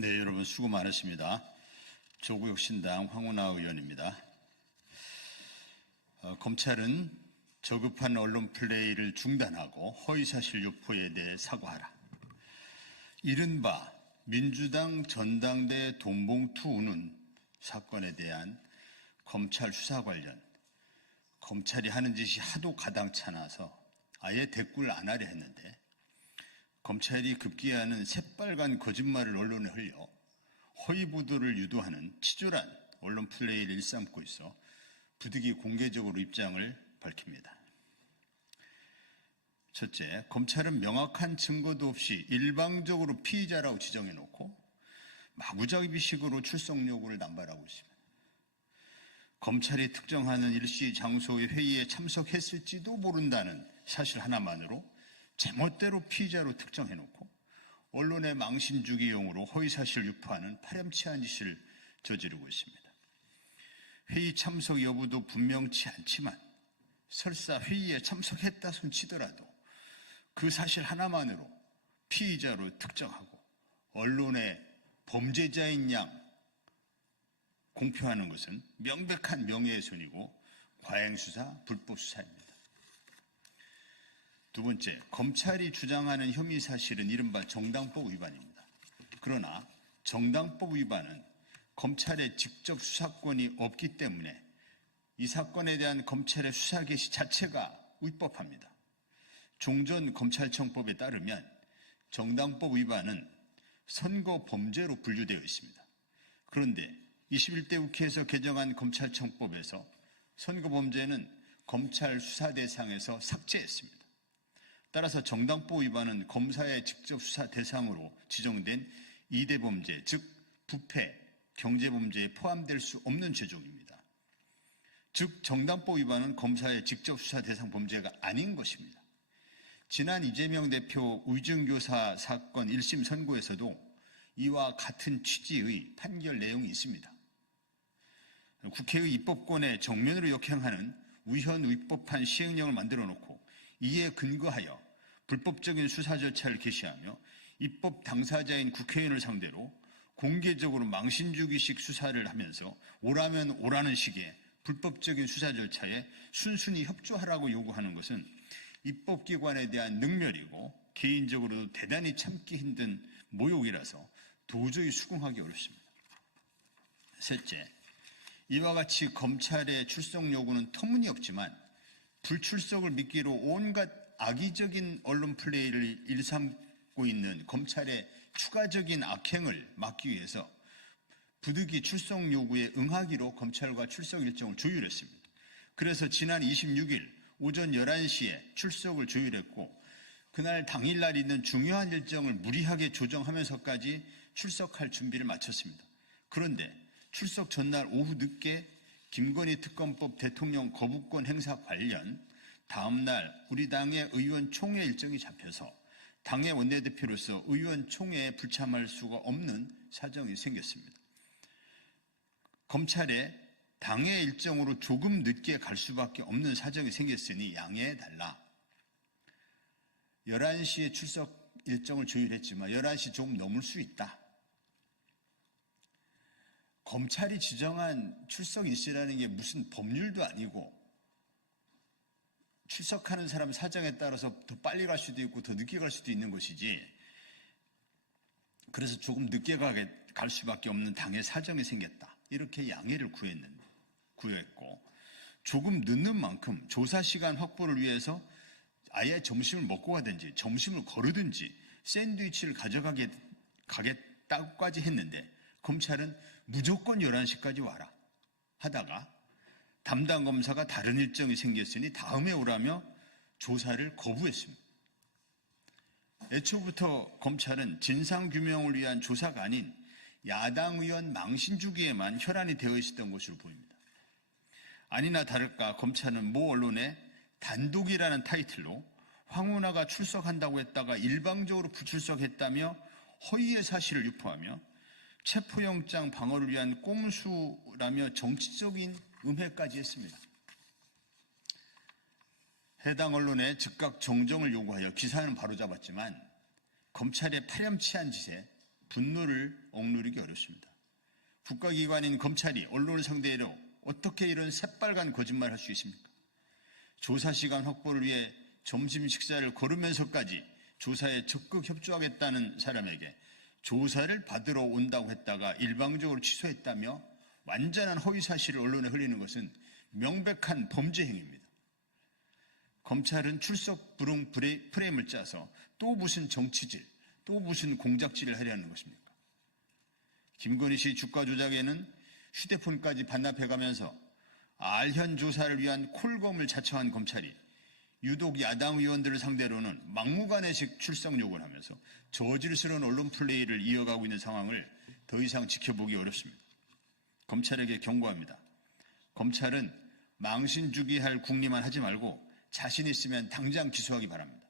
네, 여러분 수고 많으십니다. 조국혁신당 황운하 의원입니다. 검찰은 저급한 언론 플레이를 중단하고 허위사실 유포에 대해 사과하라. 이른바 민주당 전당대 돈봉투 운운 사건에 대한 검찰 수사 관련 검찰이 하는 짓이 하도 가당찮아서 아예 대꾸를 안 하려 했는데 검찰이 급기야는 새빨간 거짓말을 언론에 흘려 허위 보도를 유도하는 치졸한 언론 플레이를 일삼고 있어 부득이 공개적으로 입장을 밝힙니다. 첫째, 검찰은 명확한 증거도 없이 일방적으로 피의자라고 지정해놓고 마구잡이식으로 출석 요구를 남발하고 있습니다. 검찰이 특정하는 일시 장소의 회의에 참석했을지도 모른다는 사실 하나만으로 제멋대로 피의자로 특정해놓고 언론의 망신 주기용으로 허위사실을 유포하는 파렴치한 짓을 저지르고 있습니다. 회의 참석 여부도 분명치 않지만 설사 회의에 참석했다 손치더라도 그 사실 하나만으로 피의자로 특정하고 언론의 범죄자인 양 공표하는 것은 명백한 명예훼손이고 과잉수사, 불법수사입니다. 두 번째, 검찰이 주장하는 혐의 사실은 이른바 정당법 위반입니다. 그러나 정당법 위반은 검찰의 직접 수사권이 없기 때문에 이 사건에 대한 검찰의 수사 개시 자체가 위법합니다. 종전검찰청법에 따르면 정당법 위반은 선거 범죄로 분류되어 있습니다. 그런데 21대 국회에서 개정한 검찰청법에서 선거 범죄는 검찰 수사 대상에서 삭제했습니다. 따라서 정당법 위반은 검사의 직접 수사 대상으로 지정된 2대 범죄, 즉 부패, 경제범죄에 포함될 수 없는 죄종입니다. 즉 정당법 위반은 검사의 직접 수사 대상 범죄가 아닌 것입니다. 지난 이재명 대표 의정교사 사건 1심 선고에서도 이와 같은 취지의 판결 내용이 있습니다. 국회의 입법권에 정면으로 역행하는 위헌위법한 시행령을 만들어 놓고 이에 근거하여 불법적인 수사 절차를 개시하며 입법 당사자인 국회의원을 상대로 공개적으로 망신주기식 수사를 하면서 오라면 오라는 식의 불법적인 수사 절차에 순순히 협조하라고 요구하는 것은 입법기관에 대한 능멸이고 개인적으로도 대단히 참기 힘든 모욕이라서 도저히 수긍하기 어렵습니다. 셋째, 이와 같이 검찰의 출석 요구는 터무니없지만 불출석을 미끼로 온갖 악의적인 언론 플레이를 일삼고 있는 검찰의 추가적인 악행을 막기 위해서 부득이 출석 요구에 응하기로 검찰과 출석 일정을 조율했습니다. 그래서 지난 26일 오전 11시에 출석을 조율했고 그날 당일날 있는 중요한 일정을 무리하게 조정하면서까지 출석할 준비를 마쳤습니다. 그런데 출석 전날 오후 늦게 김건희 특검법 대통령 거부권 행사 관련 다음날 우리 당의 의원총회 일정이 잡혀서 당의 원내대표로서 의원총회에 불참할 수가 없는 사정이 생겼습니다. 검찰에 당의 일정으로 조금 늦게 갈 수밖에 없는 사정이 생겼으니 양해해달라. 11시에 출석 일정을 조율했지만 11시 조금 넘을 수 있다. 검찰이 지정한 출석 일시라는 게 무슨 법률도 아니고 출석하는 사람 사정에 따라서 더 빨리 갈 수도 있고 더 늦게 갈 수도 있는 것이지 그래서 조금 늦게 갈 수밖에 없는 당의 사정이 생겼다. 이렇게 양해를 구했고 조금 늦는 만큼 조사 시간 확보를 위해서 아예 점심을 먹고 가든지 점심을 거르든지 샌드위치를 가겠다고까지 했는데 검찰은 무조건 11시까지 와라 하다가 담당 검사가 다른 일정이 생겼으니 다음에 오라며 조사를 거부했습니다. 애초부터 검찰은 진상규명을 위한 조사가 아닌 야당 의원 망신주기에만 혈안이 되어 있었던 것으로 보입니다. 아니나 다를까 검찰은 모 언론에 단독이라는 타이틀로 황운하가 출석한다고 했다가 일방적으로 불출석했다며 허위의 사실을 유포하며 체포영장 방어를 위한 꼼수라며 정치적인 음해까지 했습니다. 해당 언론에 즉각 정정을 요구하여 기사는 바로잡았지만 검찰의 파렴치한 짓에 분노를 억누르기 어렵습니다. 국가기관인 검찰이 언론을 상대로 어떻게 이런 새빨간 거짓말을 할 수 있습니까? 조사시간 확보를 위해 점심 식사를 거르면서까지 조사에 적극 협조하겠다는 사람에게 조사를 받으러 온다고 했다가 일방적으로 취소했다며 완전한 허위사실을 언론에 흘리는 것은 명백한 범죄 행위입니다. 검찰은 출석 불응 프레임을 짜서 또 무슨 정치질, 또 무슨 공작질을 하려는 것입니까? 김건희 씨 주가 조작에는 휴대폰까지 반납해가면서 알현 조사를 위한 콜검을 자청한 검찰이 유독 야당 의원들을 상대로는 막무가내식 출석 요구를 하면서 저질스러운 언론 플레이를 이어가고 있는 상황을 더 이상 지켜보기 어렵습니다. 검찰에게 경고합니다. 검찰은 망신 주기 할 궁리만 하지 말고 자신 있으면 당장 기소하기 바랍니다.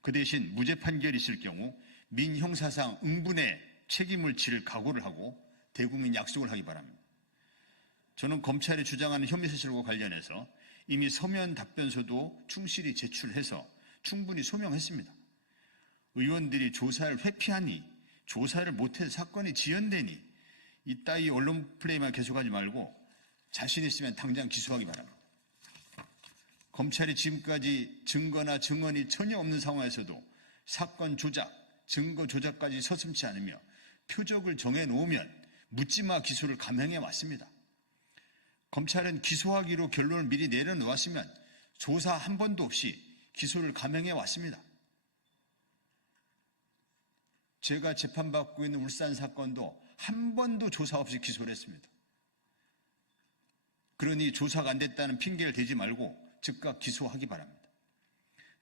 그 대신 무죄 판결이 있을 경우 민형사상 응분의 책임을 질 각오를 하고 대국민 약속을 하기 바랍니다. 저는 검찰이 주장하는 혐의 사실과 관련해서 이미 서면 답변서도 충실히 제출해서 충분히 소명했습니다. 의원들이 조사를 회피하니, 조사를 못해서 사건이 지연되니 이따위 언론 플레이만 계속하지 말고 자신 있으면 당장 기소하기 바랍니다. 검찰이 지금까지 증거나 증언이 전혀 없는 상황에서도 사건 조작, 증거 조작까지 서슴지 않으며 표적을 정해놓으면 묻지마 기소를 감행해 왔습니다. 검찰은 기소하기로 결론을 미리 내려놓았으면 조사 한 번도 없이 기소를 감행해 왔습니다. 제가 재판받고 있는 울산 사건도 한 번도 조사 없이 기소를 했습니다. 그러니 조사가 안 됐다는 핑계를 대지 말고 즉각 기소하기 바랍니다.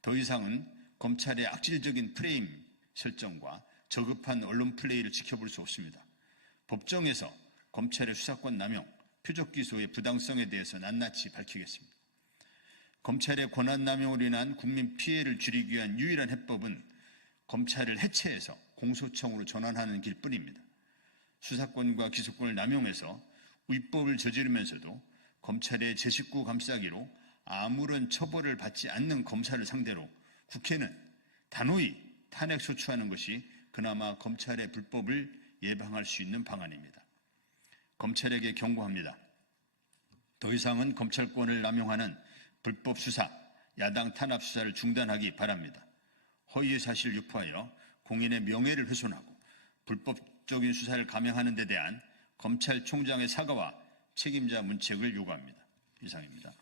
더 이상은 검찰의 악질적인 프레임 설정과 저급한 언론 플레이를 지켜볼 수 없습니다. 법정에서 검찰의 수사권 남용, 표적 기소의 부당성에 대해서 낱낱이 밝히겠습니다. 검찰의 권한 남용으로 인한 국민 피해를 줄이기 위한 유일한 해법은 검찰을 해체해서 공소청으로 전환하는 길뿐입니다. 수사권과 기소권을 남용해서 위법을 저지르면서도 검찰의 제 식구 감싸기로 아무런 처벌을 받지 않는 검사를 상대로 국회는 단호히 탄핵 소추하는 것이 그나마 검찰의 불법을 예방할 수 있는 방안입니다. 검찰에게 경고합니다. 더 이상은 검찰권을 남용하는 불법 수사, 야당 탄압 수사를 중단하기 바랍니다. 허위의 사실을 유포하여 공인의 명예를 훼손하고 불법적인 수사를 감행하는 데 대한 검찰총장의 사과와 책임자 문책을 요구합니다. 이상입니다.